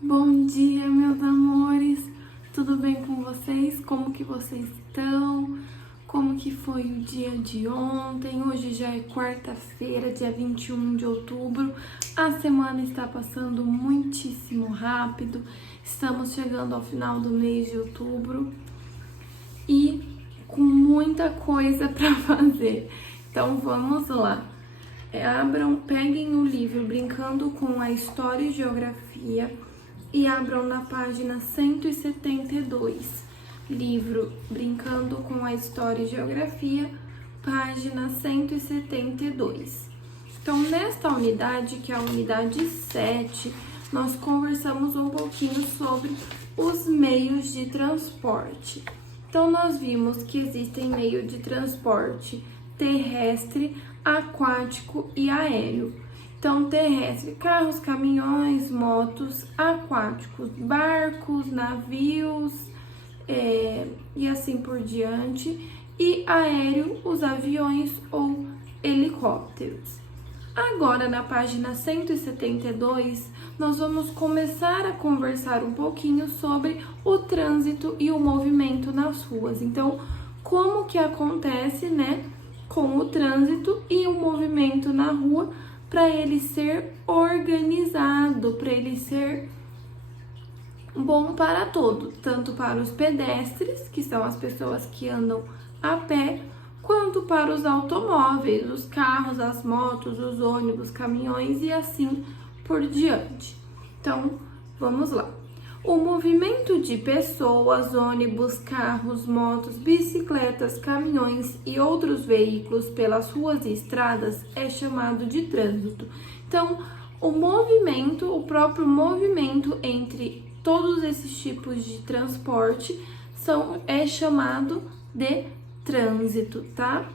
Bom dia, meus amores! Tudo bem com vocês? Como que vocês estão? Como que foi o dia de ontem? Hoje já é quarta-feira, dia 21 de outubro. A semana está passando muitíssimo rápido. Estamos chegando ao final do mês de outubro e com muita coisa para fazer. Então vamos lá. Peguem o livro Brincando com a História e Geografia e abram na página 172. Livro Brincando com a História e Geografia, página 172. Então, nesta unidade, que é a unidade 7, nós conversamos um pouquinho sobre os meios de transporte. Então, nós vimos que existem meios de transporte terrestre, aquático e aéreo. Então, terrestre, carros, caminhões, motos; aquáticos, barcos, navios, e assim por diante; e aéreo, os aviões ou helicópteros. Agora, na página 172, nós vamos começar a conversar um pouquinho sobre o trânsito e o movimento nas ruas. Então, como que acontece, né, com o trânsito e o movimento na rua, para ele ser organizado, para ele ser bom para todos, tanto para os pedestres, que são as pessoas que andam a pé, quanto para os automóveis, os carros, as motos, os ônibus, caminhões e assim por diante. Então, vamos lá. O movimento de pessoas, ônibus, carros, motos, bicicletas, caminhões e outros veículos pelas ruas e estradas é chamado de trânsito. Então, o próprio movimento entre todos esses tipos de transporte é chamado de trânsito, tá?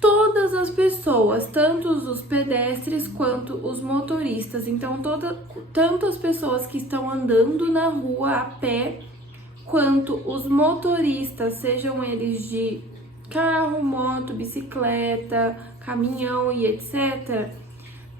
Todas as pessoas, tanto os pedestres quanto os motoristas, então tanto as pessoas que estão andando na rua a pé, quanto os motoristas, sejam eles de carro, moto, bicicleta, caminhão e etc.,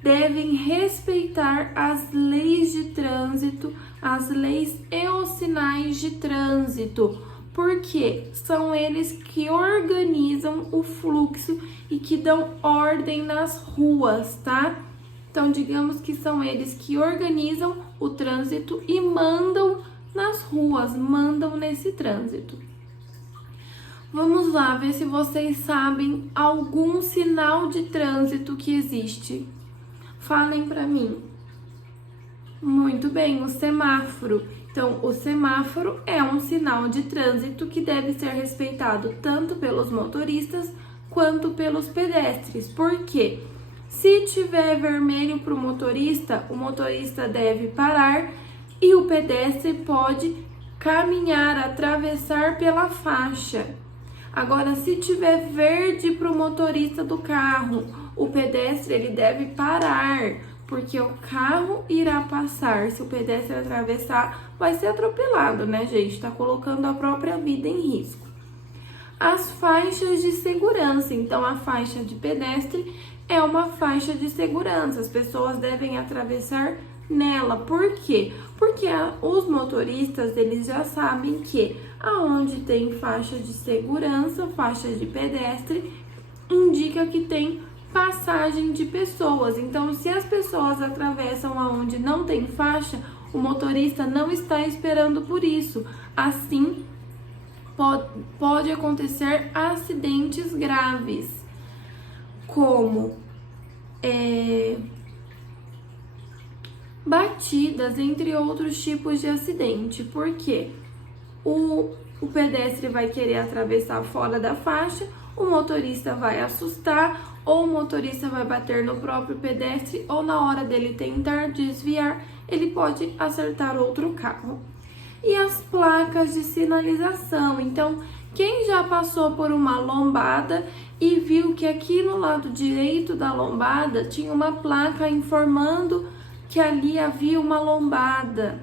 devem respeitar as leis de trânsito, as leis e os sinais de trânsito, porque são eles que organizam o fluxo e que dão ordem nas ruas, tá? Então, digamos que são eles que organizam o trânsito e mandam nas ruas, mandam nesse trânsito. Vamos lá ver se vocês sabem algum sinal de trânsito que existe. Falem para mim. Muito bem, o semáforo. Então, o semáforo é um sinal de trânsito que deve ser respeitado tanto pelos motoristas quanto pelos pedestres. Por quê? Se tiver vermelho para o motorista deve parar e o pedestre pode caminhar, atravessar pela faixa. Agora, se tiver verde para o motorista do carro, o pedestre ele deve parar, porque o carro irá passar. Se o pedestre atravessar, vai ser atropelado, né, gente? Tá colocando a própria vida em risco. As faixas de segurança. Então, a faixa de pedestre é uma faixa de segurança. As pessoas devem atravessar nela. Por quê? Porque os motoristas, eles já sabem que aonde tem faixa de segurança, faixa de pedestre, indica que tem passagem de pessoas. Então, se as pessoas atravessam aonde não tem faixa, o motorista não está esperando por isso. Assim, pode acontecer acidentes graves, como batidas, entre outros tipos de acidente. Por quê? O pedestre vai querer atravessar fora da faixa, o motorista vai assustar, ou o motorista vai bater no próprio pedestre, ou na hora dele tentar desviar, ele pode acertar outro carro. E as placas de sinalização. Então, quem já passou por uma lombada e viu que aqui no lado direito da lombada tinha uma placa informando que ali havia uma lombada?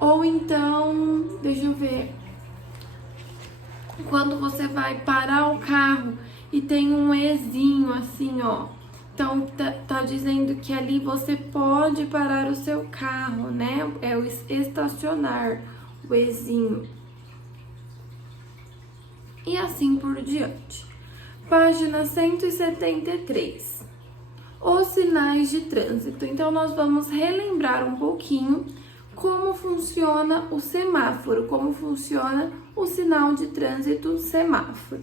Ou então, deixa eu ver, quando você vai parar o carro e tem um Ezinho assim, ó. Então, tá dizendo que ali você pode parar o seu carro, né? né? É o estacionar, o ezinho. E assim por diante. Página 173. Os sinais de trânsito. Então, nós vamos relembrar um pouquinho como funciona o semáforo, como funciona o sinal de trânsito semáforo.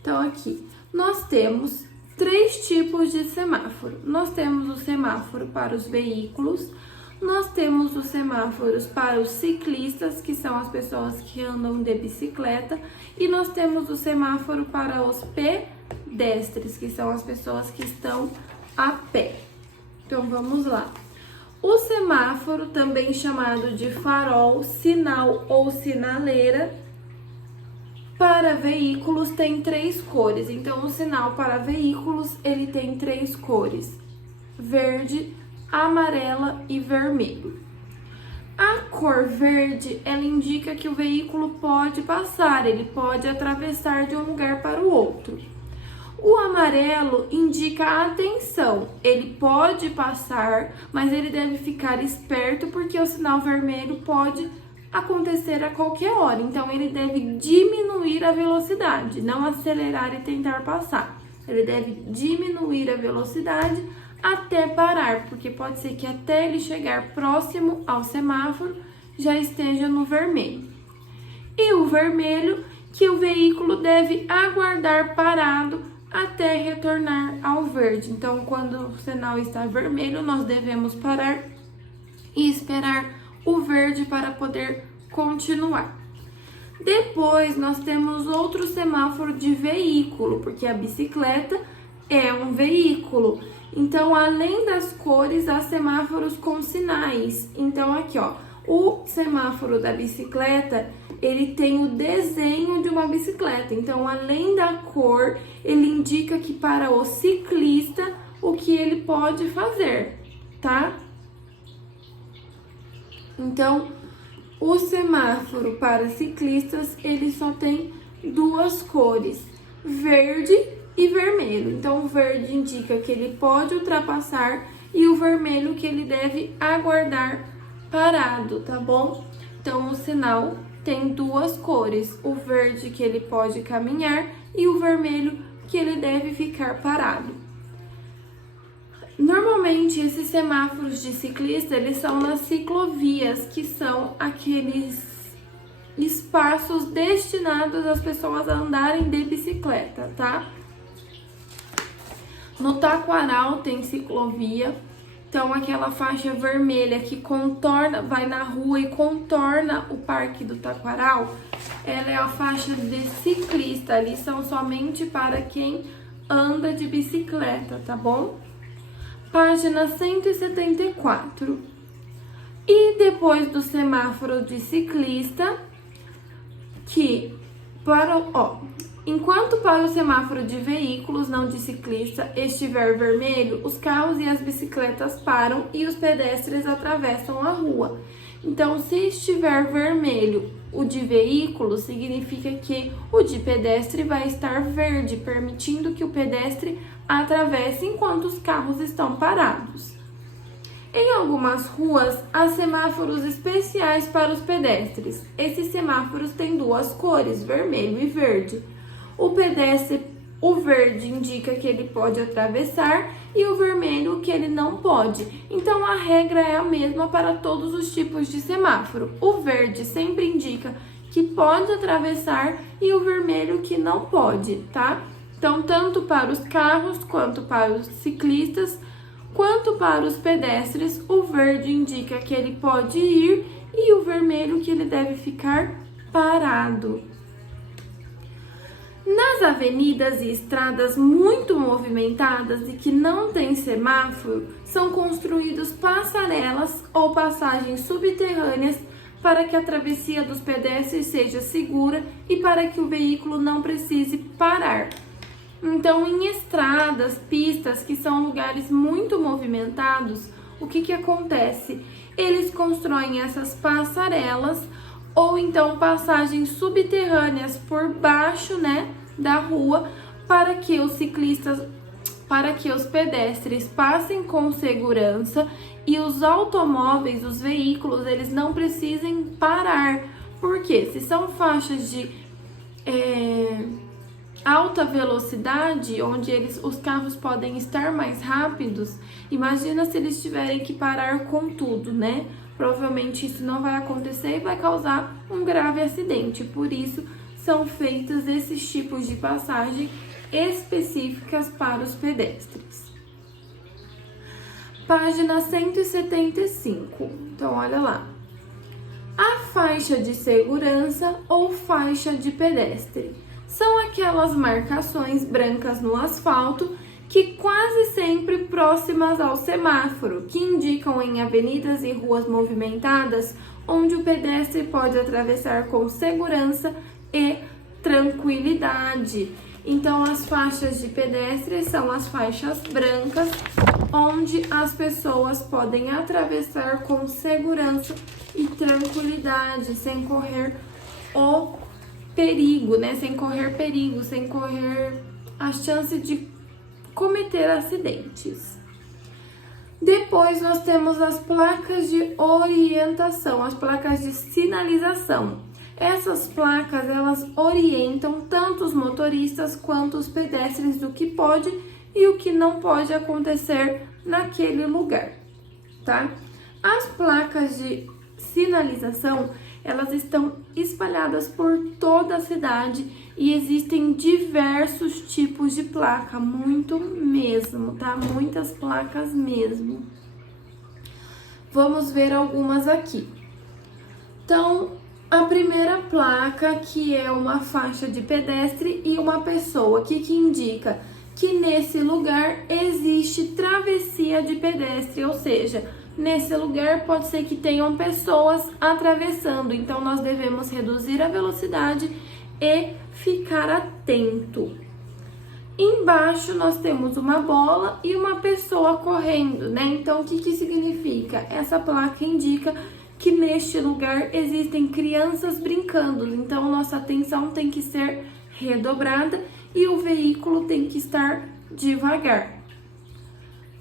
Então, aqui, nós temos 3 tipos de semáforo. Nós temos o semáforo para os veículos, nós temos os semáforos para os ciclistas, que são as pessoas que andam de bicicleta, e nós temos o semáforo para os pedestres, que são as pessoas que estão a pé. Então, vamos lá. O semáforo, também chamado de farol, sinal ou sinaleira, para veículos tem 3 cores. Então, o sinal para veículos, ele tem 3 cores: verde, amarela e vermelho. A cor verde, ela indica que o veículo pode passar, ele pode atravessar de um lugar para o outro. O amarelo indica a atenção, ele pode passar, mas ele deve ficar esperto porque o sinal vermelho pode acontecer a qualquer hora. Então, ele deve diminuir a velocidade, não acelerar e tentar passar. Ele deve diminuir a velocidade até parar, porque pode ser que até ele chegar próximo ao semáforo já esteja no vermelho. E o vermelho, que o veículo deve aguardar parado até retornar ao verde. Então, quando o sinal está vermelho, nós devemos parar e esperar o verde para poder continuar. Depois, nós temos outro semáforo de veículo, porque a bicicleta é um veículo. Então, além das cores, há semáforos com sinais. Então, aqui, ó, o semáforo da bicicleta, ele tem o desenho de uma bicicleta. Então, além da cor, ele indica que para o ciclista, o que ele pode fazer, tá? Então, o semáforo para ciclistas, ele só tem 2 cores, verde e vermelho. Então, o verde indica que ele pode ultrapassar e o vermelho que ele deve aguardar parado, tá bom? Então, o sinal tem 2 cores, o verde que ele pode caminhar e o vermelho que ele deve ficar parado. Normalmente, esses semáforos de ciclista, eles são nas ciclovias, que são aqueles espaços destinados às pessoas a andarem de bicicleta, tá? No Taquaral tem ciclovia, então aquela faixa vermelha que contorna, vai na rua e contorna o Parque do Taquaral, ela é a faixa de ciclista, ali são somente para quem anda de bicicleta, tá bom? Página 174. E depois do semáforo de ciclista, que enquanto para o semáforo de veículos, não de ciclista, estiver vermelho, os carros e as bicicletas param e os pedestres atravessam a rua. Então, se estiver vermelho o de veículo, significa que o de pedestre vai estar verde, permitindo que o pedestre atravesse enquanto os carros estão parados. Em algumas ruas, há semáforos especiais para os pedestres. Esses semáforos têm 2 cores, vermelho e verde. O pedestre, o verde indica que ele pode atravessar e o vermelho que ele não pode. Então, a regra é a mesma para todos os tipos de semáforo. O verde sempre indica que pode atravessar e o vermelho que não pode, tá? Então, tanto para os carros, quanto para os ciclistas, quanto para os pedestres, o verde indica que ele pode ir e o vermelho que ele deve ficar parado. Nas avenidas e estradas muito movimentadas e que não tem semáforo, são construídos passarelas ou passagens subterrâneas para que a travessia dos pedestres seja segura e para que o veículo não precise parar. Então, em estradas, pistas, que são lugares muito movimentados, o que acontece? Eles constroem essas passarelas ou então passagens subterrâneas por baixo, né, da rua, para que os ciclistas para que os pedestres passem com segurança e os automóveis, os veículos, eles não precisem parar. Porque se são faixas de alta velocidade, onde os carros podem estar mais rápidos, imagina se eles tiverem que parar com tudo, né? Provavelmente isso não vai acontecer e vai causar um grave acidente. Por isso, são feitas esses tipos de passagem específicas para os pedestres. Página 175. Então, olha lá. A faixa de segurança ou faixa de pedestre são aquelas marcações brancas no asfalto que quase sempre próximas ao semáforo, que indicam em avenidas e ruas movimentadas onde o pedestre pode atravessar com segurança e tranquilidade. Então, as faixas de pedestre são as faixas brancas, onde as pessoas podem atravessar com segurança e tranquilidade, sem correr o perigo, né? Sem correr perigo, sem correr a chance de cometer acidentes. Depois nós temos as placas de orientação, as placas de sinalização. Essas placas, elas orientam tanto os motoristas quanto os pedestres do que pode e o que não pode acontecer naquele lugar, tá? As placas de sinalização, elas estão espalhadas por toda a cidade e existem diversos tipos de placa, muito mesmo, tá? Muitas placas mesmo. Vamos ver algumas aqui. Então, a primeira placa, que é uma faixa de pedestre e uma pessoa, que indica que nesse lugar existe travessia de pedestre, ou seja, nesse lugar pode ser que tenham pessoas atravessando, então nós devemos reduzir a velocidade e ficar atento. Embaixo nós temos uma bola e uma pessoa correndo, né? Então o que significa? Essa placa indica que neste lugar existem crianças brincando, então nossa atenção tem que ser redobrada e o veículo tem que estar devagar.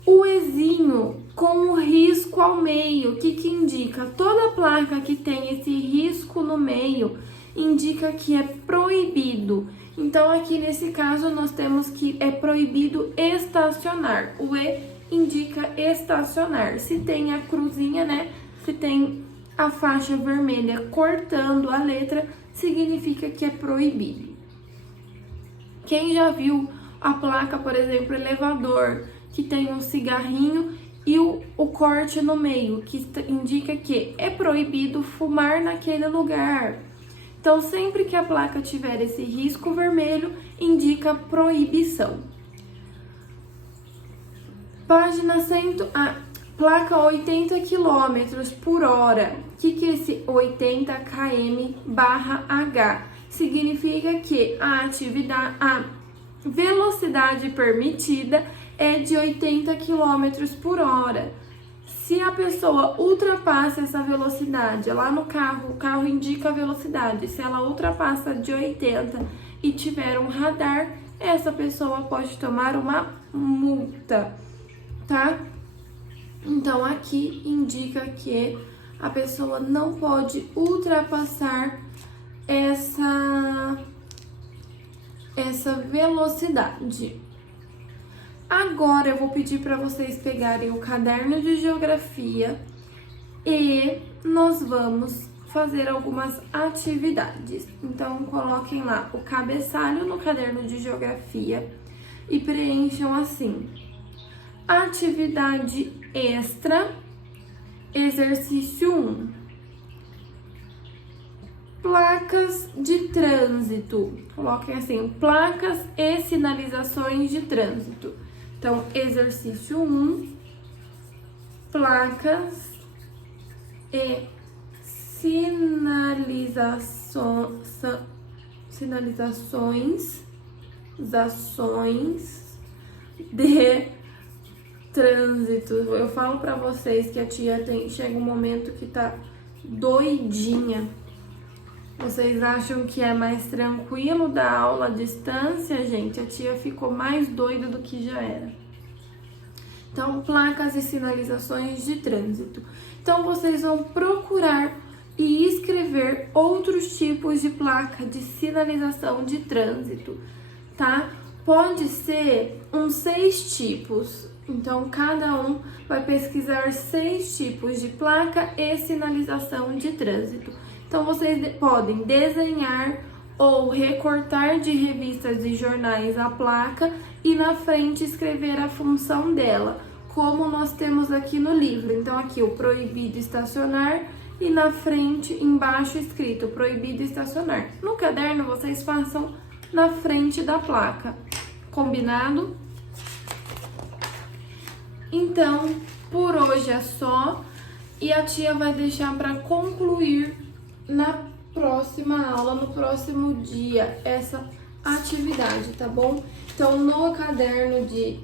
O Ezinho com o risco ao meio, o que indica? Toda placa que tem esse risco no meio indica que é proibido. Então aqui nesse caso nós temos que é proibido estacionar. O E indica estacionar. Se tem a cruzinha, né? Se tem a faixa vermelha cortando a letra, significa que é proibido. Quem já viu a placa, por exemplo, elevador, que tem um cigarrinho e o corte no meio, que indica que é proibido fumar naquele lugar. Então, sempre que a placa tiver esse risco vermelho, indica proibição. Página 100, placa 80 km por hora. O que é esse 80 km/h? Significa que a velocidade permitida é de 80 km por hora. Se a pessoa ultrapassa essa velocidade, lá no carro, o carro indica a velocidade. Se ela ultrapassa de 80 e tiver um radar, essa pessoa pode tomar uma multa, tá? Então, aqui indica que a pessoa não pode ultrapassar essa velocidade. Agora eu vou pedir para vocês pegarem o caderno de geografia e nós vamos fazer algumas atividades. Então, coloquem lá o cabeçalho no caderno de geografia e preencham assim: atividade extra, exercício 1. Placas de trânsito. Coloquem assim: placas e sinalizações de trânsito. Então, exercício 1, placas e sinalizações de trânsito. Eu falo pra vocês que a tia chega um momento que tá doidinha. Vocês acham que é mais tranquilo dar aula à distância, gente? A tia ficou mais doida do que já era. Então, placas e sinalizações de trânsito. Então, vocês vão procurar e escrever outros tipos de placa de sinalização de trânsito, tá? Pode ser uns 6 tipos. Então, cada um vai pesquisar 6 tipos de placa e sinalização de trânsito. Então, vocês podem desenhar ou recortar de revistas e jornais a placa e na frente escrever a função dela, como nós temos aqui no livro. Então, aqui o proibido estacionar e na frente, embaixo, escrito proibido estacionar. No caderno, vocês façam na frente da placa. Combinado? Então, por hoje é só. E a tia vai deixar para concluir na próxima aula, no próximo dia, essa atividade, tá bom? Então, no caderno de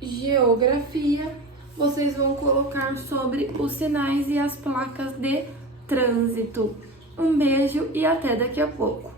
geografia, vocês vão colocar sobre os sinais e as placas de trânsito. Um beijo e até daqui a pouco.